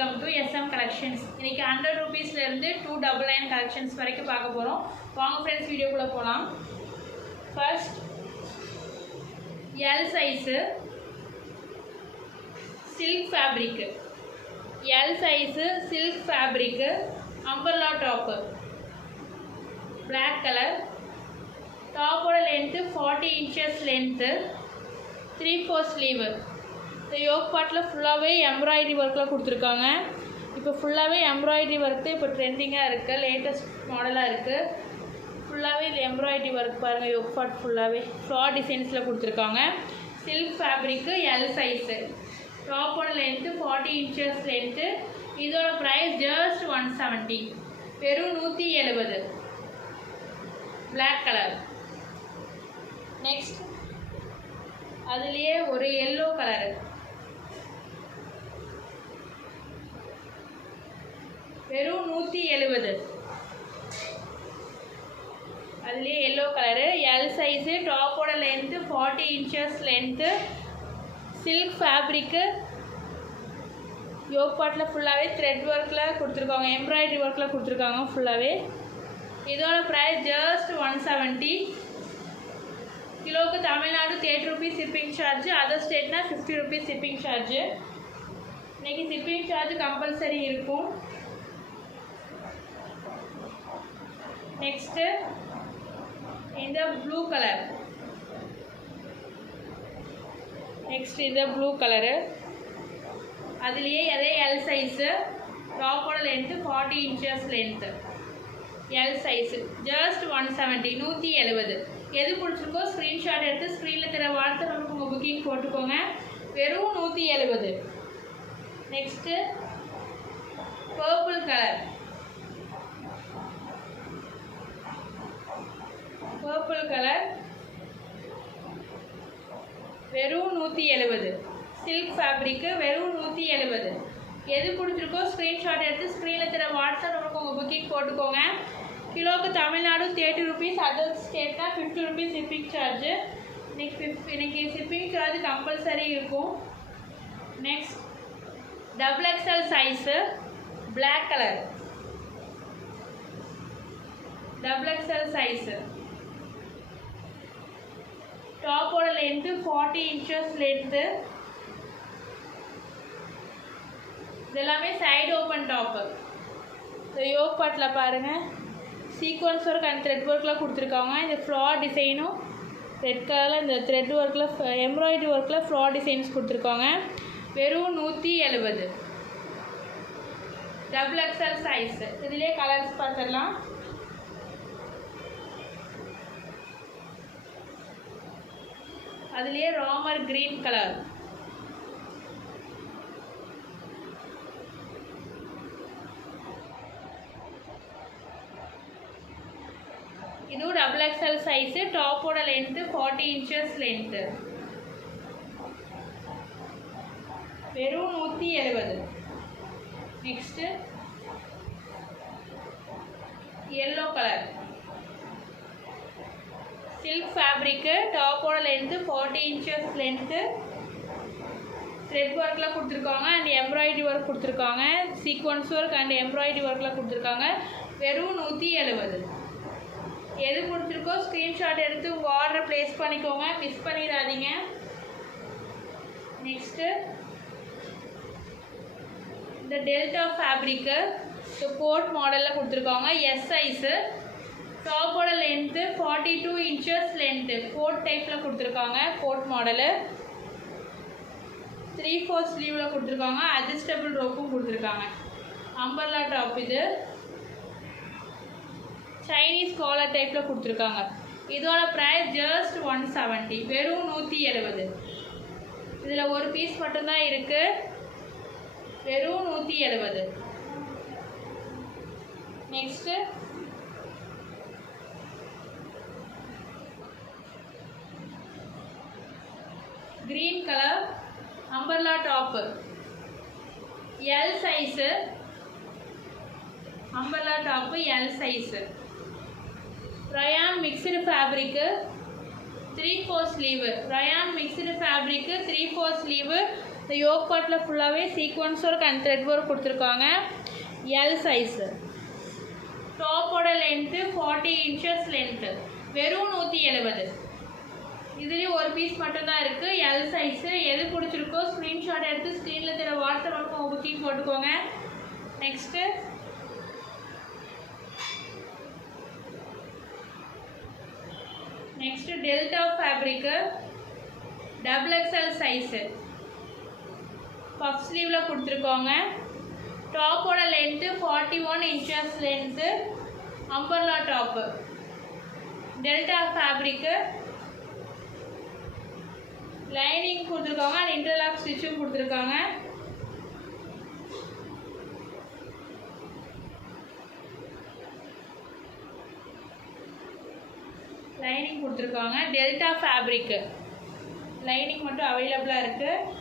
Welcome to SM collections. இன்னைக்கு 100 ரூபீஸ்ல இருந்து 299 collections வரைக்கும் பார்க்க போறோம். வாங்க ஃப்ரெண்ட்ஸ் வீடியோக்குள்ள போலாம். First L size silk fabric. L size silk fabric umbrella top. Black colour. டாப்போட லென்த் 40 inches லென்த். 3/4 ஸ்லீவ். இந்த யோக் பார்ட்டில் ஃபுல்லாகவே எம்ப்ராய்டரி ஒர்க்கில் கொடுத்துருக்காங்க. இப்போ ஃபுல்லாகவே எம்ப்ராய்டரி ஒர்க்கு இப்போ ட்ரெண்டிங்காக இருக்குது, லேட்டஸ்ட் மாடலாக இருக்குது. ஃபுல்லாகவே இது எம்ப்ராய்டரி ஒர்க் பாருங்கள். யோக் பார்ட் ஃபுல்லாகவே ஃப்ளார் டிசைன்ஸில் கொடுத்துருக்காங்க. Silk fabric L size. டாப்போட லென்த்து 40 inches லென்த்து. இதோட ப்ரைஸ் ஜஸ்ட் 170, வெறும் 170. Black colour. நெக்ஸ்ட் அதுலேயே ஒரு எல்லோ கலரு, வெறும் 170. அதுலேயே எல்லோ கலரு L சைஸு. டாப்போட length 40 inches length. Silk fabric. Yoke பார்ட்டில் ஃபுல்லாகவே த்ரெட் ஒர்க்கில் கொடுத்துருக்காங்க, எம்ப்ராய்டரி ஒர்க்கில் கொடுத்துருக்காங்க ஃபுல்லாகவே. இதோட ப்ரைஸ் ஜஸ்ட் 170. கிலோவுக்கு Tamil Nadu 30 rupees shipping charge, other ஸ்டேட்னா 50 rupees ஷிப்பிங் சார்ஜ். இன்றைக்கி ஷிப்பிங் சார்ஜ் கம்பல்சரி இருக்கும். நெக்ஸ்ட்டு இந்த ப்ளூ கலர். நெக்ஸ்ட் இந்த ப்ளூ கலரு. அதுலேயே அதே L சைஸு. டாப்போட length 40 inches length. L size just 170, 170. எது பிடிச்சிருக்கோ ஸ்க்ரீன்ஷாட் எடுத்து ஸ்க்ரீனில் தர வாட்ஸ்அப் நம்பருக்கு உங்கள் புக்கிங் போட்டுக்கோங்க. வெறும் 170. Next purple colour. Purple colour வெறும் 170. சில்க் ஃபேப்ரிக்கு வெறும் 170. எது பிடிச்சிருக்கோ ஸ்க்ரீன்ஷாட் எடுத்து ஸ்க்ரீனில் தர வாட்ஸ்அப் நம்பருக்கு உங்கள் புக்கிங் போட்டுக்கோங்க. கிலோவுக்கு தமிழ்நாடு 30 rupees, அதர் ஸ்டேட்னா 50 rupees ஷிப்பிங் சார்ஜ். இன்னைக்கு ஷிப்பிங் சார்ஜ் கம்பல்சரி இருக்கும். Next XXL size. Black colour. XXL size. டாப்போட லென்த்து 40 inches லென்த்து. இதெல்லாமே சைடு ஓப்பன் டாப்பு. இந்த யோக் பார்ட்டில் பாருங்கள், சீக்வன்ஸ் ஒர்க் அண்ட் த்ரெட் ஒர்க்கில் கொடுத்துருக்காங்க. இந்த ஃப்ளார் டிசைனும் ரெட் கலரில் இந்த த்ரெட் ஒர்க்கில் எம்ப்ராய்டரி ஒர்க்கில் ஃப்ளார் டிசைன்ஸ் கொடுத்துருக்காங்க. வெறும் 170. XXL size. இதிலே கலர்ஸ் பார்த்துடலாம். அதுலேயே ராமர் கிரீன் கலர். இதுவும் XXL சைஸு. டாப்போட லென்த்து 40 inches லென்த்து. வெறும் 170. Next yellow colour. Silk fabric. டாப்போட லென்த்து 40 inches லென்த்து. த்ரெட் ஒர்க்கில் கொடுத்துருக்காங்க அண்ட் எம்ப்ராய்டரி ஒர்க் கொடுத்துருக்காங்க. சீக்வன்ஸ் ஒர்க் அண்ட் எம்ப்ராய்டரி ஒர்க்கில் கொடுத்துருக்காங்க. வெறும் 170. எது பிடிச்சிருக்கோ ஸ்க்ரீன்ஷாட் எடுத்து உங்கள் ஆர்டரை ப்ளேஸ் பண்ணிக்கோங்க, மிஸ் பண்ணிடாதீங்க. நெக்ஸ்ட்டு இந்த டெல்டா ஃபேப்ரிக்கு கோட் மாடலில் கொடுத்துருக்காங்க. S size. டாப்போட லென்த்து 42 inches லென்த்து. கோட் டைப்பில் கொடுத்துருக்காங்க. கோட் மாடலு 3/4 ஸ்லீவில் கொடுத்துருக்காங்க. அட்ஜஸ்டபிள் ரோப்பும் கொடுத்துருக்காங்க. Umbrella top. இது சைனீஸ் காலர் டைப்பில் கொடுத்துருக்காங்க. இதோட ப்ரைஸ் ஜஸ்ட் 170, வெறும் 170. இதில் ஒரு பீஸ் மட்டும்தான் இருக்குது. வெறும் 170. Next green colour umbrella top. L size. Umbrella top L size. Rayon mixed fabric 3/4 sleeve. Rayon mixed fabric 3/4 sleeve. இந்த யோக் பார்ட்டில் ஃபுல்லாகவே sequins work and thread work கொடுத்துருக்காங்க. L size. டாப்போட லென்த்து 40 inches லென்த்து. வெறும் 170. இதுலேயும் ஒரு பீஸ் மட்டும்தான் இருக்குது. L size. எது பிடிச்சிருக்கோ ஸ்க்ரீன்ஷாட் எடுத்து ஸ்க்ரீனில் தெரிய வாட்ஸ்அப் மட்டும் புக்கிங் போட்டுக்கோங்க. Next delta fabric XXL size. Puff ஸ்லீவில் கொடுத்துருக்கோங்க. டாப்போட length 41 inches length. Umbrella top. Delta fabric. Lining கொடுத்துருக்காங்க அண்ட் இன்டர்லாக் ஸ்டிச்சும் கொடுத்துருக்காங்க. லைனிங் கொடுத்துருக்காங்க. Delta fabric. லைனிங் மட்டும் அவைலபிளாக இருக்குது.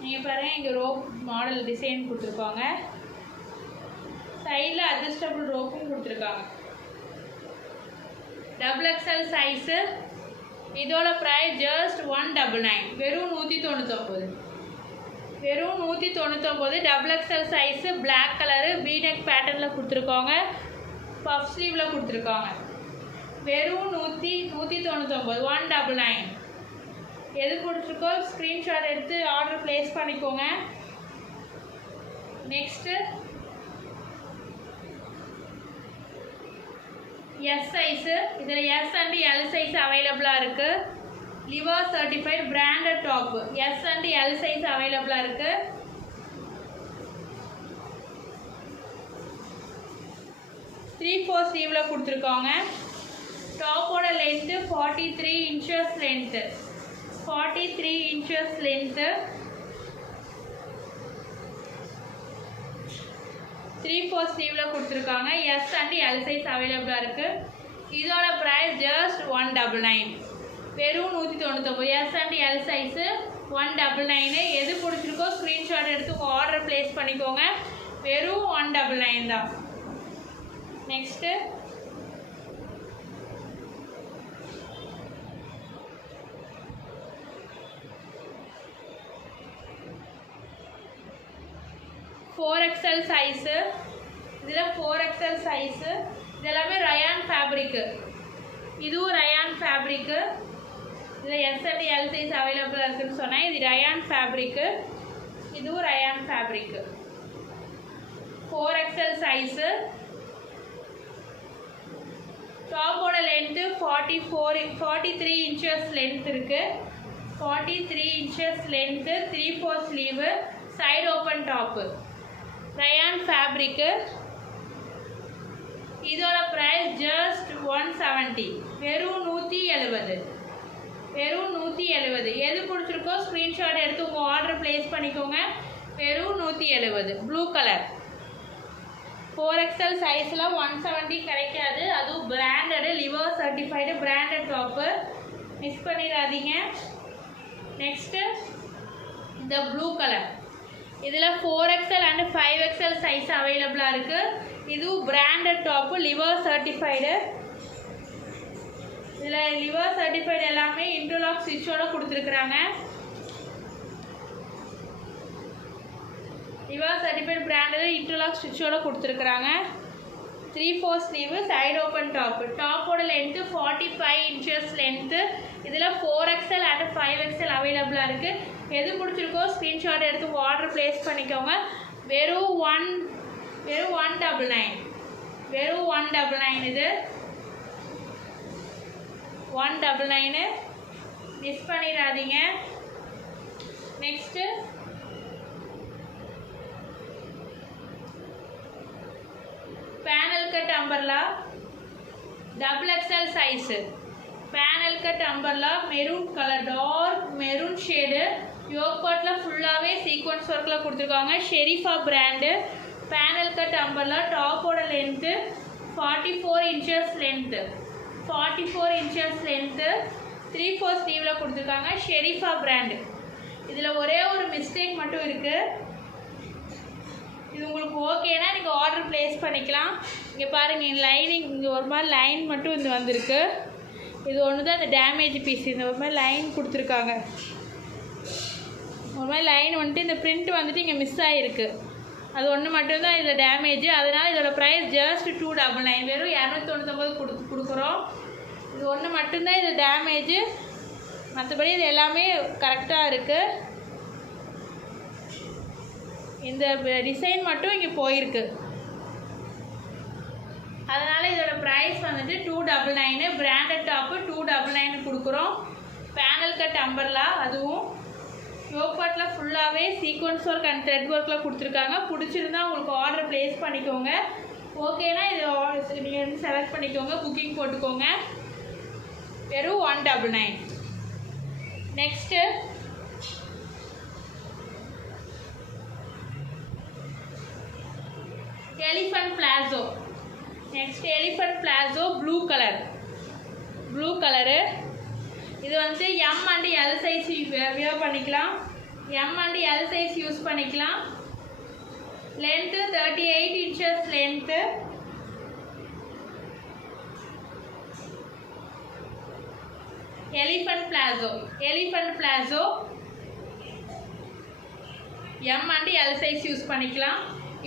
நீங்கள் பாருங்கள், இங்கே ரோப் மாடல் டிசைன் கொடுத்துருக்காங்க. சைடில் அட்ஜஸ்டபிள் ரோப்பும் கொடுத்துருக்காங்க. XXL size. இதோட ப்ரைஸ் ஜஸ்ட் 199. வெறும் 199. வெறும் 199. XXL size. Black colour V-neck பேட்டர்னில் கொடுத்துருக்காங்க. பஃப் ஸ்லீவில் கொடுத்துருக்காங்க. வெறும் 199. 199. எது பிடிச்சிருக்கோ ஸ்க்ரீன்ஷாட் எடுத்து ஆர்டர் ப்ளேஸ் பண்ணிக்கோங்க. Next S size. இதில் எஸ் அண்ட் எல் சைஸ் அவைலபிளாக இருக்குது. Liva certified branded top. S and L size அவைலபிளாக இருக்குது. த்ரீ ஃபோர் ஸ்லீவில் கொடுத்துருக்காங்க. டாப்போட length 43 inches length. 43 inches length. 3/4 ஸ்லீவில் கொடுத்துருக்காங்க. எஸ் அண்ட் எல் சைஸ் அவைலபிளாக இருக்குது. இதோட ப்ரைஸ் ஜஸ்ட் 199. வெறும் 199. S and L size 199. எது பிடிச்சிருக்கோ ஸ்க்ரீன்ஷாட் எடுத்து உங்கள் ஆர்டர் ப்ளேஸ் பண்ணிக்கோங்க. வெறும் 199 தான். Next XXL size. இதில் 4XL சைஸு. இதெல்லாமே ரயான் ஃபேப்ரிக்கு. இதுவும் ரயான் ஃபேப்ரிக்கு. இதில் எஸ் அண்ட் எல் சைஸ் அவைலபிளாக இருக்குதுன்னு சொன்னேன். இது ரயான் ஃபேப்ரிக்கு. இதுவும் ரயான் ஃபேப்ரிக்கு. 4XL size. டாப்போட லென்த்து 43 inches லென்த் இருக்குது. 43 inches length. 3/4 sleeve. Side open top. Rayon fabric. இதோட ப்ரைஸ் ஜஸ்ட் 170. வெறும் 170. வெறும் 170. எது பிடிச்சிருக்கோ ஸ்க்ரீன்ஷாட் எடுத்து உங்கள் ஆர்டர் ப்ளேஸ் பண்ணிக்கோங்க. வெறும் 170. Blue colour. 4XL சைஸில் 170 கிடைக்காது. அதுவும் branded லிவா certified branded top. Miss பண்ணிடாதீங்க. நெக்ஸ்ட்டு இந்த ப்ளூ கலர். இதில் 4XL அண்ட் 5XL சைஸ் அவைலபிளாக இருக்குது. இதுவும் பிராண்டட் டாப்பு லிவா சர்டிஃபைடு. இதில் லிவா சர்டிஃபைடு எல்லாமே இன்டர்லாக் ஸ்டிச்சோடு கொடுத்துருக்குறாங்க. லிவா சர்டிஃபைடு பிராண்டில் இன்டர்லாக் ஸ்டிச்சோடு கொடுத்துருக்குறாங்க. 3/4 ஸ்லீவு. Side open top. டாப்போட லென்த்து 45 inches லென்த்து. இதில் 4XL அண்ட் 5XL அவைலபிளாக இருக்குது. எது பிடிச்சிருக்கோ ஸ்க்ரீன்ஷாட் எடுத்து உங்கள் ஆர்டர் ப்ளேஸ் பண்ணிக்கோங்க. வெறும் 199. வெறும் 199. இது 199. மிஸ் பண்ணிடாதீங்க. Next panel cut umbrella. XXL size. Panel cut umbrella. Maroon colour. Dark maroon shade. Yoke பார்ட்டில் ஃபுல்லாகவே சீக்வன்ஸ் ஒர்க்கில் கொடுத்துருக்காங்க. Sharifa brand. Panel cut umbrella. டாப்போட length 44 inches length. 44 inches length. 3/4 ஸ்லீவில் கொடுத்துருக்காங்க. ஷெரீஃபா பிராண்டு. இதில் ஒரே ஒரு மிஸ்டேக் மட்டும் இருக்குது. இது உங்களுக்கு ஓகேனா நீங்கள் ஆர்டர் ப்ளேஸ் பண்ணிக்கலாம். இங்கே பாருங்கள், லைனிங் இங்கே ஒரு மாதிரி லைன் மட்டும் இது வந்திருக்கு. இது ஒன்று தான் இந்த டேமேஜ் பீஸ். இந்த ஒரு மாதிரி லைன் கொடுத்துருக்காங்க. ஒரு மாதிரி லைன் வந்துட்டு இந்த பிரிண்ட் வந்துட்டு இங்கே மிஸ் ஆகிருக்கு. அது ஒன்று மட்டும்தான் இதில் டேமேஜ். அதனால் இதோட ப்ரைஸ் ஜஸ்ட் 299, வெறும் 299 கொடுக்குறோம். இது ஒன்று மட்டும்தான் இது டேமேஜ், மற்றபடி இது எல்லாமே கரெக்டாக இருக்குது. இந்த டிசைன் மட்டும் இங்கே போயிருக்கு. அதனால் இதோட ப்ரைஸ் வந்துட்டு 299. பிராண்டட் டாப்பு 299 கொடுக்குறோம். பேனல் கட் அம்பர்லா, அதுவும் யோக் பார்ட்டில் ஃபுல்லாகவே சீக்வன்ஸ் ஒர்க் அண்ட் த்ரெட் ஒர்க்கில் கொடுத்துருக்காங்க. பிடிச்சிருந்தா உங்களுக்கு ஆர்டர் ப்ளேஸ் பண்ணிக்கோங்க. ஓகேனா இது நீங்கள் வந்து செலக்ட் பண்ணிக்கோங்க, புக்கிங் போட்டுக்கோங்க. வெறும் 199. Next elephant palazzo. Elephant palazzo blue colour. இது வந்து M and L size wear பண்ணிக்கலாம். M and L size use பண்ணிக்கலாம். Length 38 inches length. Elephant palazzo M and L size use பண்ணிக்கலாம்.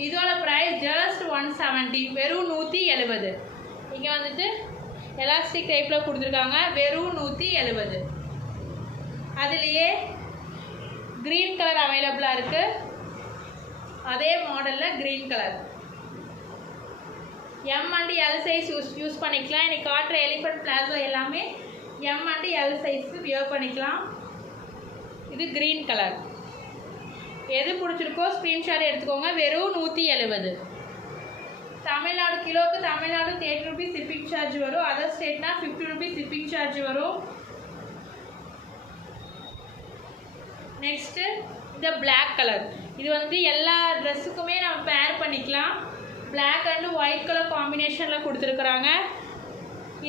இதோட ப்ரைஸ் ஜஸ்ட் 170, வெறும் 170. இங்கே வந்துட்டு எலாஸ்டிக் டைப்பில் கொடுத்துருக்காங்க, வெறும் 170. அதுலேயே க்ரீன் கலர் அவைலபிளாக இருக்குது. அதே மாடலில் green colour M and L size use பண்ணிக்கலாம். இன்றைக்கி காட்டுற எலிஃபண்ட் பிளாசோ எல்லாமே எம் அண்ட் எல் சைஸ்க்கு வியர் பண்ணிக்கலாம். இது க்ரீன் கலர். எது பிடிச்சிருக்கோ ஸ்க்ரீன்ஷாட் எடுத்துக்கோங்க. வெறும் 170. தமிழ்நாடு கிலோவுக்கு தமிழ்நாடு 30 rupees ஷிப்பிங் சார்ஜ் வரும். அதர் ஸ்டேட்னா 50 rupees ஷிப்பிங் சார்ஜ் வரும். நெக்ஸ்ட்டு இந்த பிளாக் கலர். இது வந்து எல்லா ட்ரெஸ்ஸுக்குமே நம்ம பேர் பண்ணிக்கலாம். பிளாக் அண்டு ஒயிட் கலர் காம்பினேஷனில் கொடுத்துருக்குறாங்க.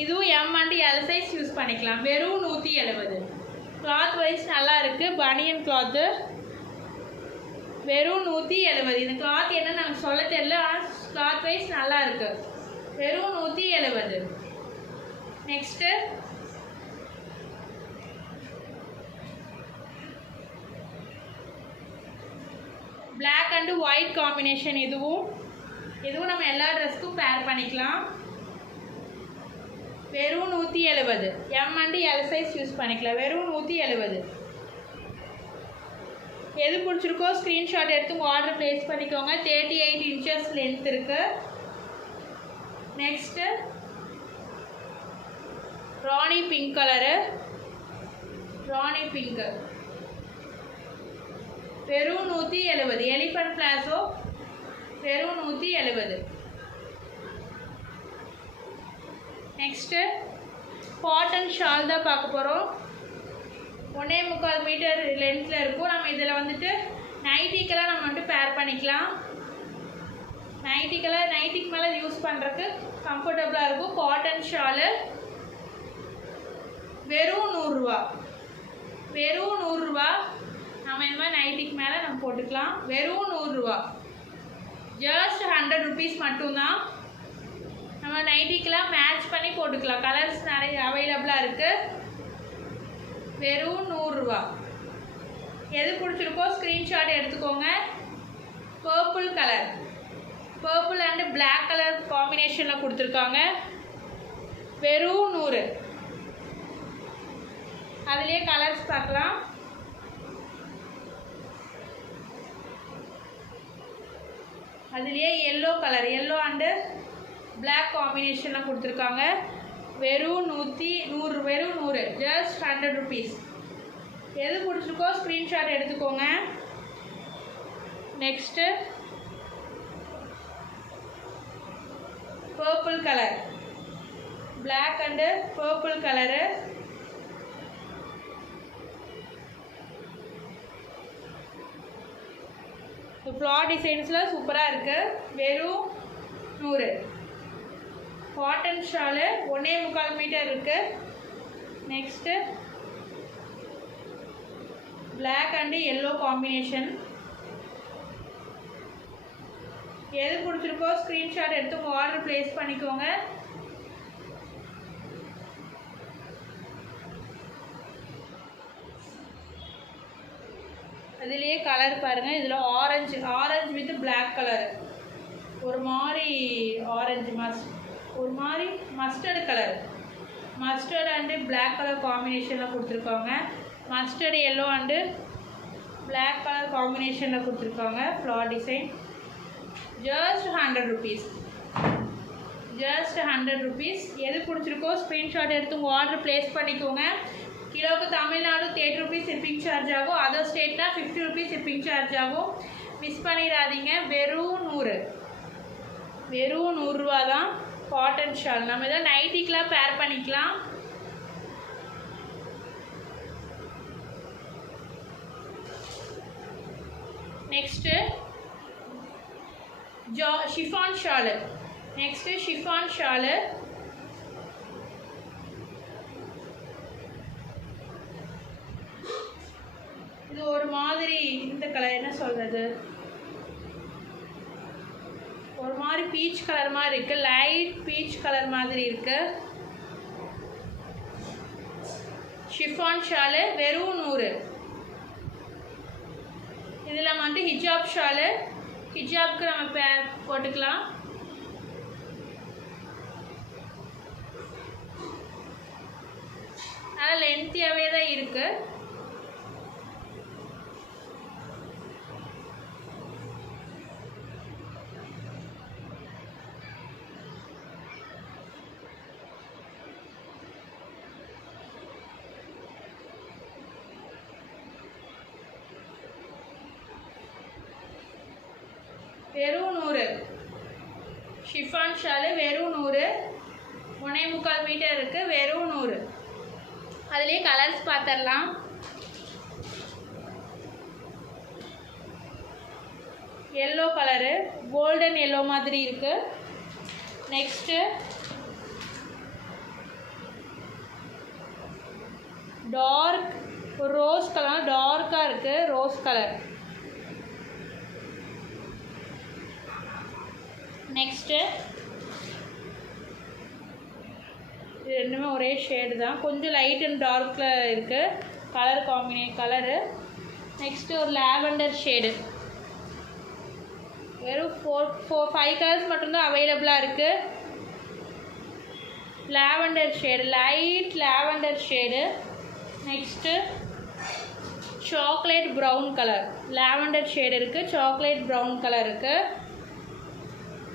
இதுவும் M and L size use பண்ணிக்கலாம். வெறும் 170. கிளாத் வைஸ் நல்லா இருக்குது, பனியன் கிளாத்து. வெறும் 170. இந்த கிளாத் என்னன்னு எனக்கு சொல்ல தெரியல, ஆனால் கிளாத் வைஸ் நல்லா இருக்கு. வெறும் 170. Next black and white combination. இதுவும் நம்ம எல்லா ட்ரெஸ்க்கும் பேர் பண்ணிக்கலாம். வெறும் 170. M and L size use பண்ணிக்கலாம். வெறும் 170. எது பிடிச்சிருக்கோ ஸ்க்ரீன்ஷாட் எடுத்து உங்கள் ஆர்டர் ப்ளேஸ் பண்ணிக்கோங்க. 38 inches லென்த் இருக்குது. நெக்ஸ்ட்டு ராணி பிங்க் கலரு. வெறும் 170. எலிஃபண்ட் பிளாசோ வெறும் 170. நெக்ஸ்ட்டு காட்டன் ஷால் தான் பார்க்க போகிறோம். 1.25 மீட்டர் லென்த்தில் இருக்கும். நம்ம இதில் வந்துட்டு நைட்டிக்கெல்லாம் நம்ம வந்துட்டு பேர் பண்ணிக்கலாம். நைட்டிக்கு மேலே யூஸ் பண்ணுறதுக்கு கம்ஃபர்டபுளாக இருக்கும். காட்டன் ஷாலு வெறும் 100 ரூபா. நம்ம இந்த மாதிரி நைட்டிக்கு மேலே நம்ம போட்டுக்கலாம். வெறும் 100 ரூபா. ஜஸ்ட் 100 rupees மட்டும்தான். நம்ம நைட்டிக்கெலாம் மேட்ச் பண்ணி போட்டுக்கலாம். கலர்ஸ் நிறைய அவைலபிளாக இருக்குது. வெறும் 100 ரூபா. எது பிடிச்சிருக்கோ ஸ்க்ரீன்ஷாட் எடுத்துக்கோங்க. பர்பிள் அண்டு பிளாக் கலர் காம்பினேஷனில் கொடுத்துருக்காங்க. வெறும் 100. அதுலேயே கலர்ஸ் பார்க்கலாம். அதுலேயே yellow colour, yellow and black காம்பினேஷனில் கொடுத்துருக்காங்க. வெறும் 100. Just 100 rupees. எது பிடிச்சிருக்கோ ஸ்க்ரீன்ஷாட் எடுத்துக்கோங்க. Next purple colour, black and purple colour. Floral டிசைன்ஸில் சூப்பராக இருக்குது. வெறும் 100. காட்டன் ஷாலு 1.25 மீட்டர் இருக்குது. Next black and yellow combination. எது பிடிச்சிருக்கோ ஸ்க்ரீன்ஷாட் எடுத்து உங்கள் ஆர்டர் ப்ளேஸ் பண்ணிக்கோங்க. அதிலே கலர் பாருங்கள். இதில் ஆரஞ்சு வித் பிளாக் கலர், ஒரு மாதிரி ஆரஞ்சு ஒரு மாதிரி mustard colour, mustard and black colour காம்பினேஷனில் கொடுத்துருக்காங்க. Mustard yellow and black colour காம்பினேஷனில் கொடுத்துருக்காங்க. Floral design just 100 rupees. Just 100 rupees. எது பிடிச்சிருக்கோ ஸ்க்ரீன்ஷாட் எடுத்து உங்கள் ஆர்டர் ப்ளேஸ் பண்ணிக்கோங்க. கிலோவுக்கு தமிழ்நாடு 30 rupees ஷிப்பிங் சார்ஜ் ஆகும். அதர் ஸ்டேட்னா 50 rupees ஷிப்பிங் சார்ஜ் ஆகும். மிஸ் பண்ணிடாதீங்க. வெறும் 100 ரூபா தான். காட்டன் ஷால் நம்ம இதை நைட்டிக்கெலாம் பேர் பண்ணிக்கலாம். Next chiffon shawl. Chiffon shawl இது ஒரு மாதிரி இந்த கலர் என்ன சொல்கிறது, ஒரு மாதிரி பீச் கலர் மாதிரி இருக்குது. லைட் பீச் கலர் மாதிரி இருக்குது. ஷிஃபான் ஷாலு வெறும் 100. இதில் வந்து ஹிஜாப் ஷாலு, ஹிஜாப்க்கு நம்ம போட்டுக்கலாம். நல்லா லென்த்தியாகவே தான் இருக்குது. வெறும் 100. ஷிஃபான் ஷாலு வெறும் 100. 1.25 மீட்டர் இருக்குது. வெறும் 100. அதுலேயே கலர்ஸ் பார்த்துடலாம். எல்லோ கலரு, கோல்டன் எல்லோ மாதிரி இருக்குது. நெக்ஸ்ட்டு டார்க் ரோஸ் கலர், டார்க்காக இருக்குது. Rose colour. நெக்ஸ்ட்டு இது ரெண்டுமே ஒரே ஷேடு தான், கொஞ்சம் லைட் அண்ட் டார்க்கில் இருக்குது கலரு. நெக்ஸ்ட்டு ஒரு லாவெண்டர் ஷேடு. வெறும் 5 கலர்ஸ் மட்டும்தான் அவைலபிளாக இருக்குது. Lavender shade, light lavender shade. Next chocolate brown colour. Lavender shade இருக்குது, சாக்லேட் ப்ரௌன் கலர் இருக்குது.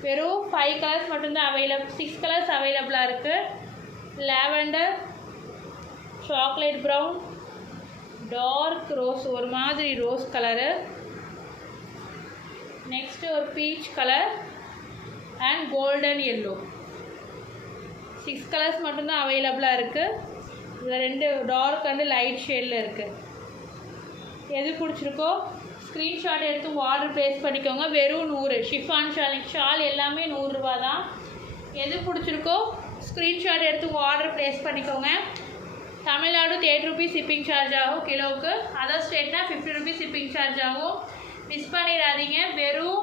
வெறும் 5 கலர்ஸ் மட்டும்தான் 6 கலர்ஸ் அவைலபிளாக இருக்குது. Lavender, chocolate brown, dark rose, ஒரு மாதிரி ரோஸ் கலரு. நெக்ஸ்ட்டு ஒரு peach colour and golden yellow. 6 colours மட்டும்தான் அவைலபிளாக இருக்குது. இதில் 2 டார்க் அண்டு லைட் ஷேடில் இருக்குது. எது பிடிச்சிருக்கோ ஸ்க்ரீன்ஷாட் எடுத்து உங்கள் ஆர்டர் ப்ளேஸ் பண்ணிக்கோங்க. வெறும் 100. ஷிஃபான் ஷால் எல்லாமே 100 ரூபா தான். எது பிடிச்சிருக்கோ ஸ்க்ரீன்ஷாட் எடுத்து உங்கள் ஆர்டர் ப்ளேஸ் பண்ணிக்கோங்க. தமிழ்நாடு 30 rupees ஷிப்பிங் சார்ஜ் ஆகும் கிலோவுக்கு. அதர் ஸ்டேட்னா 50 rupees ஷிப்பிங் சார்ஜ் ஆகும். மிஸ் பண்ணிடாதீங்க. வெறும்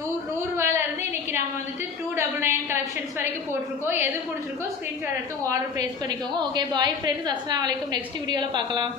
100 ரூபாயிலேருந்து இன்றைக்கி நம்ம வந்துட்டு 299 கலெக்ஷன்ஸ் வரைக்கும் போட்டிருக்கோம். எது பிடிச்சிருக்கோ ஸ்க்ரீன்ஷாட் எடுத்து உங்கள் ஆர்டர் ப்ளேஸ் பண்ணிக்கோங்க. ஓகே பாய் ஃப்ரெண்ட்ஸ், அஸ்ஸலாமு அலைக்கும். நெக்ஸ்ட் வீடியோவில் பார்க்கலாம்.